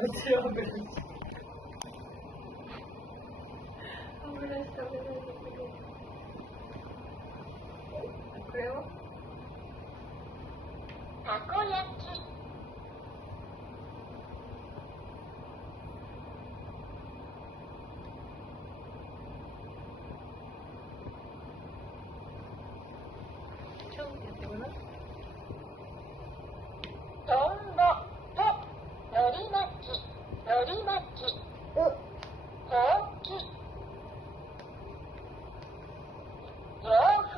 べてる歯ブラシ。歯ブラシ食べないでくれ。これはたこ焼き。ちょんってやってごらん。とんぼとのり巻き、のり巻き。ほうき。洋服。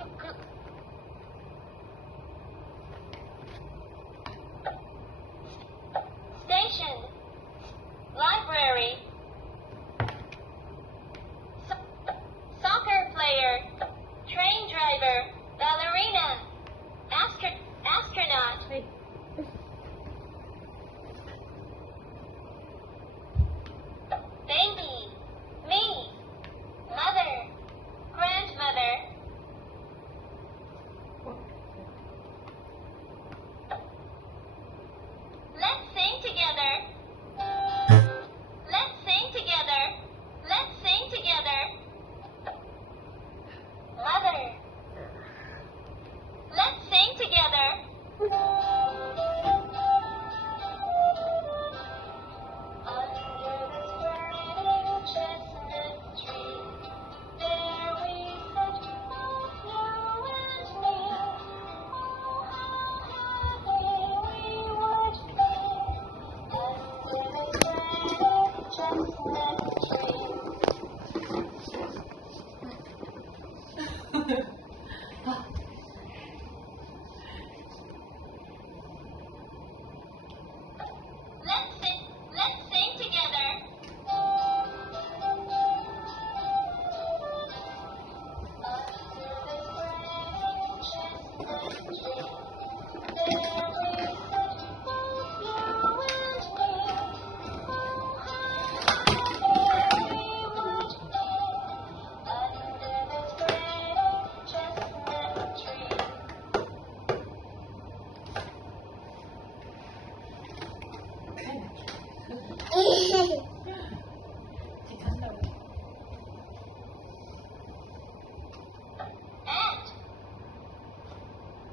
Station. Library. Soccer player. Train driver. Ballerina. Astronaut. はい。Baby. Me. Mother. Grandmother. Let's sing together. Let's sing together. Let's sing together. Mother. Let's sing together. Under the spreading chestnut tree, there we sat, both you and me. Oh, how happy we would be under the spreading chestnut tree. Let's sing together. Under the spreading chestnut tree, there we sat, both you and me. Oh, how happy we would be under the spreading chestnut tree.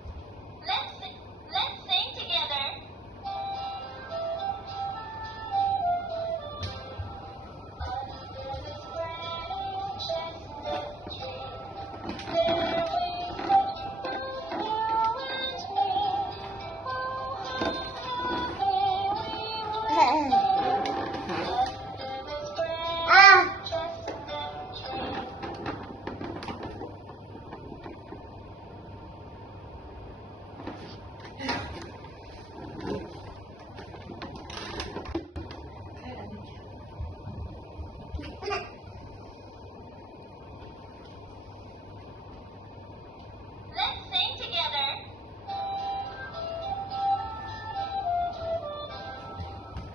And let's sing together. Under the spreading chestnut tree, there we sat, both you and me. Oh, how happy we would be under the spreading chestnut tree. Let's sing together.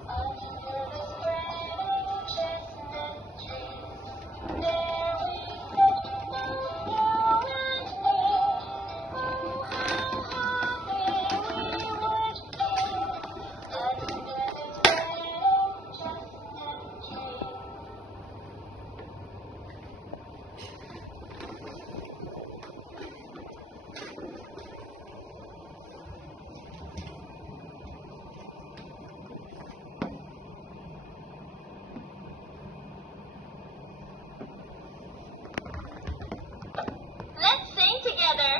Under the spreading chestnut tree, there we sat, both you and me. Oh, how happy we would be under the spreading chestnut tree. Let's sing together.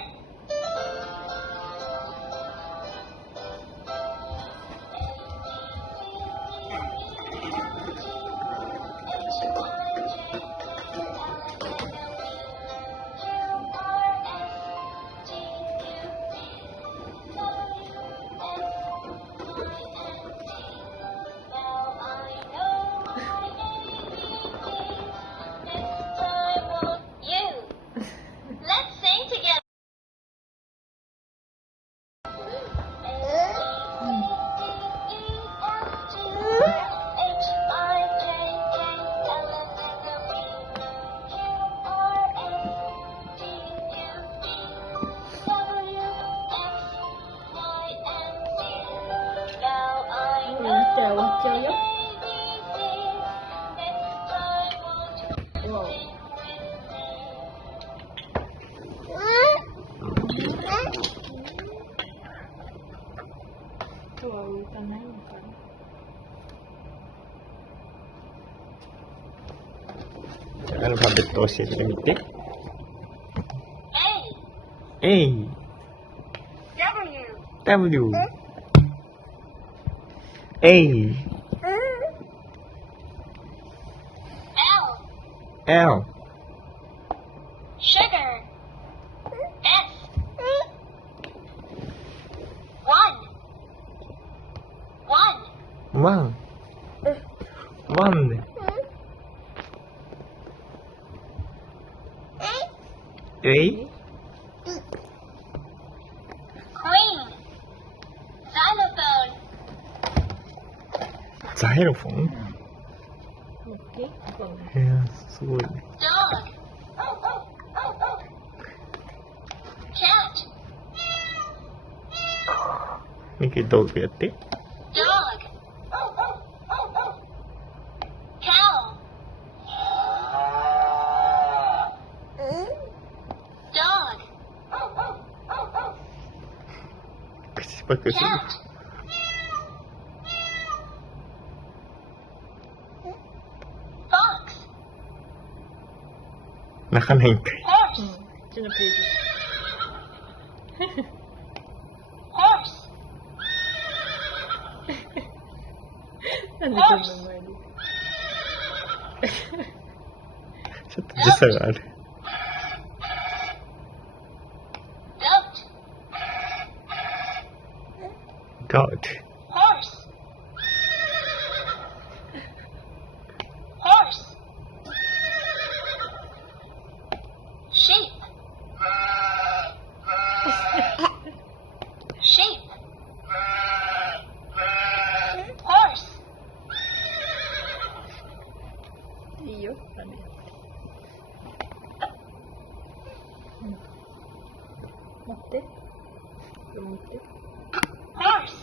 Now I know my ABCs. Next time, won't you? Let's sing together. Now I know my ABCs. とは動かないのかな。じゃあアルファベット教えてみて。 A A、 W W、A、 L L、 Sugar S 1 1、1、A、 Queen Xylophone ザイロフォン。持ってこんなすごいね。 Dog Cat ミキドッグやって。 Dog Cow Dog口パクする。 Cat Fox 泣かないんかい。 Horse うん、こっちのページ。 Horse なんでこんな前に。ちょっと時差がある。 Goat Goat、 Horse Horse Sheep Sheep Horse いいよ、あれ。うん。持って。これ持って。Horse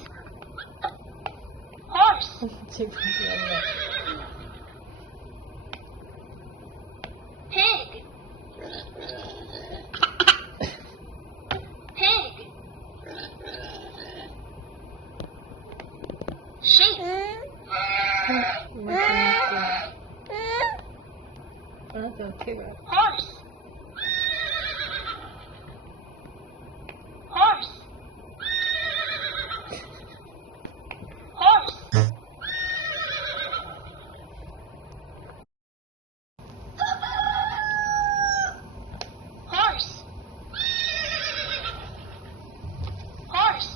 Horse 自分でやんない。 Pig Pig Sheep うまくなってない。あなたの手が。 Horse Horse Horse Horse Horse